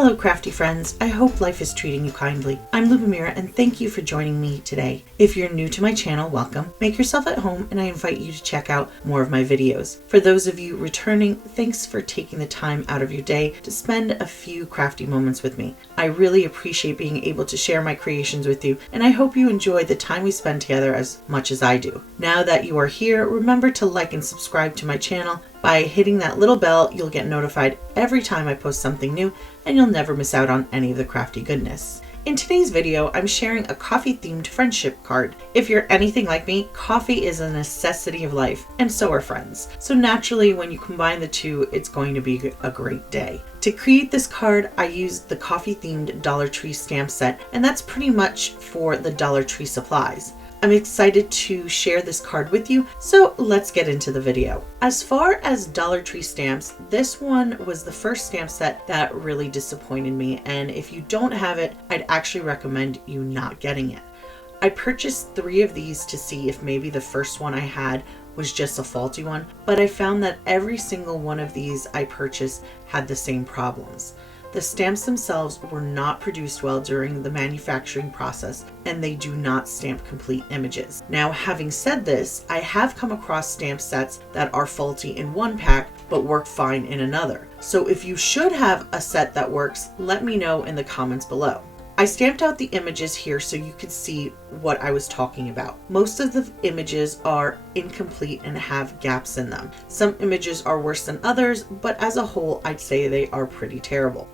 Hello crafty friends, I hope life is treating you kindly. I'm Lubomira and thank you for joining me today. If you're new to my channel, welcome. Make yourself at home and I invite you to check out more of my videos. For those of you returning, thanks for taking the time out of your day to spend a few crafty moments with me. I really appreciate being able to share my creations with you and I hope you enjoy the time we spend together as much as I do. Now that you are here, remember to like and subscribe to my channel. By hitting that little bell, you'll get notified every time I post something new and you'll never miss out on any of the crafty goodness. In today's video, I'm sharing a coffee-themed friendship card. If you're anything like me, coffee is a necessity of life, and so are friends. So naturally, when you combine the two, it's going to be a great day. To create this card, I used the coffee-themed Dollar Tree stamp set, and that's pretty much for the Dollar Tree supplies. I'm excited to share this card with you, so let's get into the video. As far as Dollar Tree stamps, this one was the first stamp set that really disappointed me, and if you don't have it, I'd actually recommend you not getting it. I purchased 3 of these to see if maybe the first one I had was just a faulty one, but I found that every single one of these I purchased had the same problems. The stamps themselves were not produced well during the manufacturing process and they do not stamp complete images. Now, having said this, I have come across stamp sets that are faulty in one pack but work fine in another. So if you should have a set that works, let me know in the comments below. I stamped out the images here so you could see what I was talking about. Most of the images are incomplete and have gaps in them. Some images are worse than others, but as a whole, I'd say they are pretty terrible.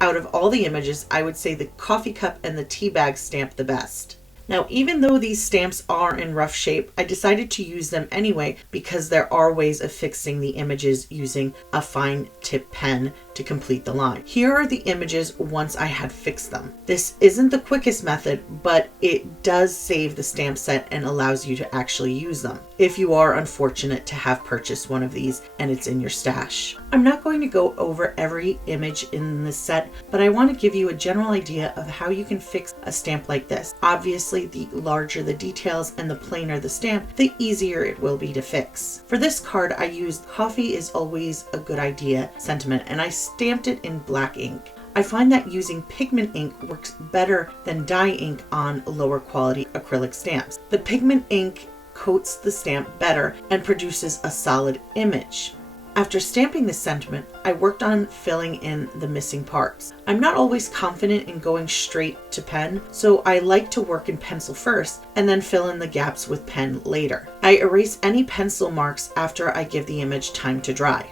Out of all the images, I would say the coffee cup and the tea bag stamp the best. Now, even though these stamps are in rough shape, I decided to use them anyway because there are ways of fixing the images using a fine tip pen to complete the line. Here are the images once I had fixed them. This isn't the quickest method, but it does save the stamp set and allows you to actually use them if you are unfortunate to have purchased one of these and it's in your stash. I'm not going to go over every image in this set, but I want to give you a general idea of how you can fix a stamp like this. Obviously, the larger the details and the plainer the stamp, the easier it will be to fix. For this card, I used coffee is always a good idea sentiment, and I stamped it in black ink. I find that using pigment ink works better than dye ink on lower quality acrylic stamps. The pigment ink coats the stamp better and produces a solid image. After stamping this sentiment, I worked on filling in the missing parts. I'm not always confident in going straight to pen, so I like to work in pencil first and then fill in the gaps with pen later. I erase any pencil marks after I give the image time to dry.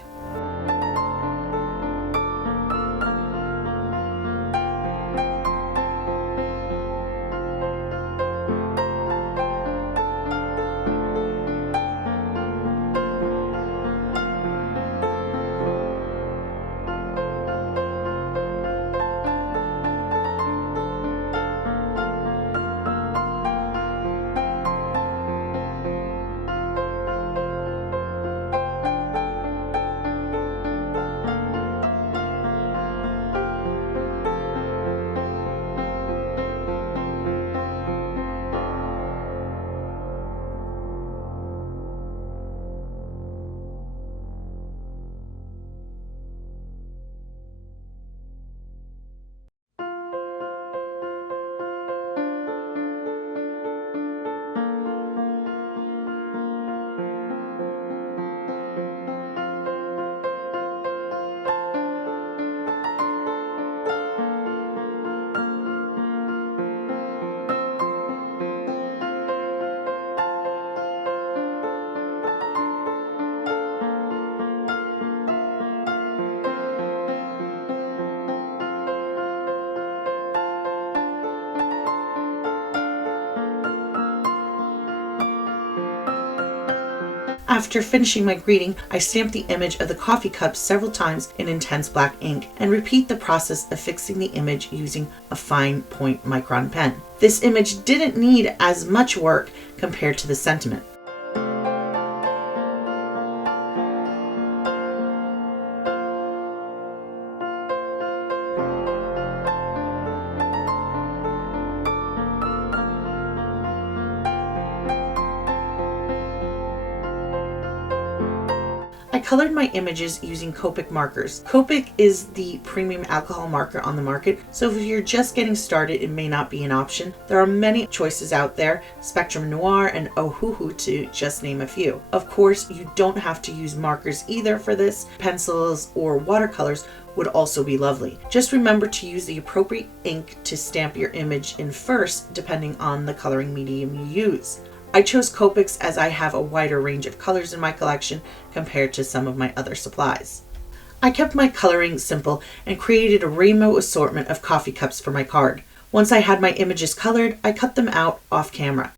After finishing my greeting, I stamped the image of the coffee cup several times in intense black ink and repeat the process of fixing the image using a fine point micron pen. This image didn't need as much work compared to the sentiment. I colored my images using Copic markers. Copic is the premium alcohol marker on the market, so if you're just getting started, it may not be an option. There are many choices out there, Spectrum Noir and Ohuhu to just name a few. Of course, you don't have to use markers either for this. Pencils or watercolors would also be lovely. Just remember to use the appropriate ink to stamp your image in first, depending on the coloring medium you use. I chose Copics as I have a wider range of colors in my collection compared to some of my other supplies. I kept my coloring simple and created a rainbow assortment of coffee cups for my card. Once I had my images colored, I cut them out off camera.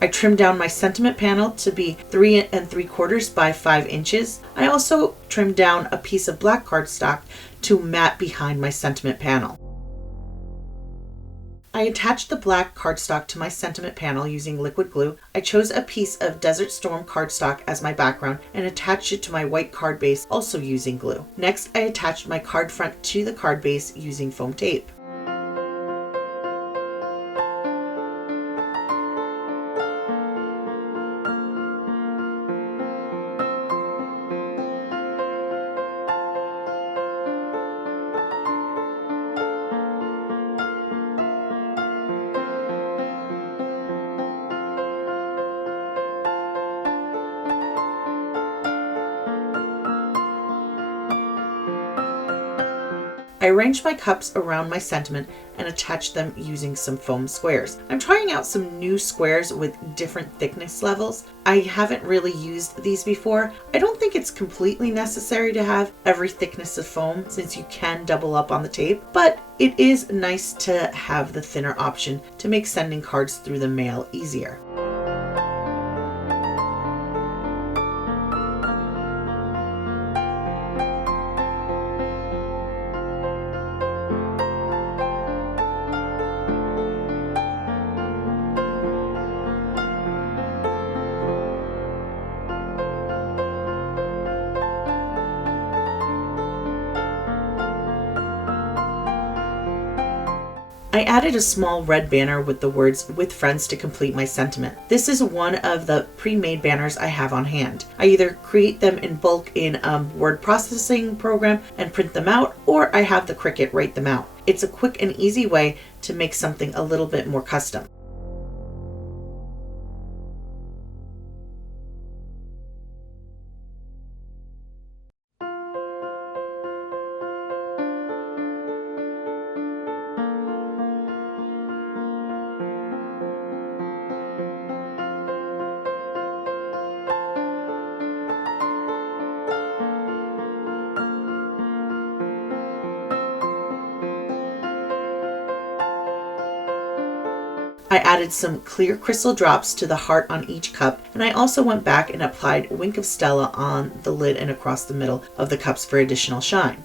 I trimmed down my sentiment panel to be 3 3/4 by 5 inches. I also trimmed down a piece of black cardstock to mat behind my sentiment panel. I attached the black cardstock to my sentiment panel using liquid glue. I chose a piece of Desert Storm cardstock as my background and attached it to my white card base, also using glue. Next, I attached my card front to the card base using foam tape. I arranged my cups around my sentiment and attached them using some foam squares. I'm trying out some new squares with different thickness levels. I haven't really used these before. I don't think it's completely necessary to have every thickness of foam since you can double up on the tape, but it is nice to have the thinner option to make sending cards through the mail easier. I added a small red banner with the words "with friends" to complete my sentiment. This is one of the pre-made banners I have on hand. I either create them in bulk in a word processing program and print them out, or I have the Cricut write them out. It's a quick and easy way to make something a little bit more custom. I added some clear crystal drops to the heart on each cup, and I also went back and applied Wink of Stella on the lid and across the middle of the cups for additional shine.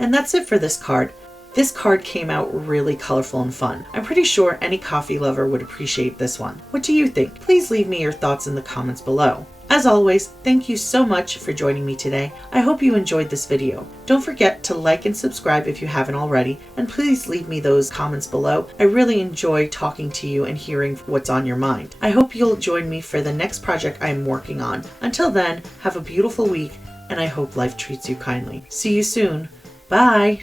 And that's it for this card. This card came out really colorful and fun. I'm pretty sure any coffee lover would appreciate this one. What do you think? Please leave me your thoughts in the comments below. As always, thank you so much for joining me today. I hope you enjoyed this video. Don't forget to like and subscribe if you haven't already, and please leave me those comments below. I really enjoy talking to you and hearing what's on your mind. I hope you'll join me for the next project I'm working on. Until then, have a beautiful week, and I hope life treats you kindly. See you soon. Bye.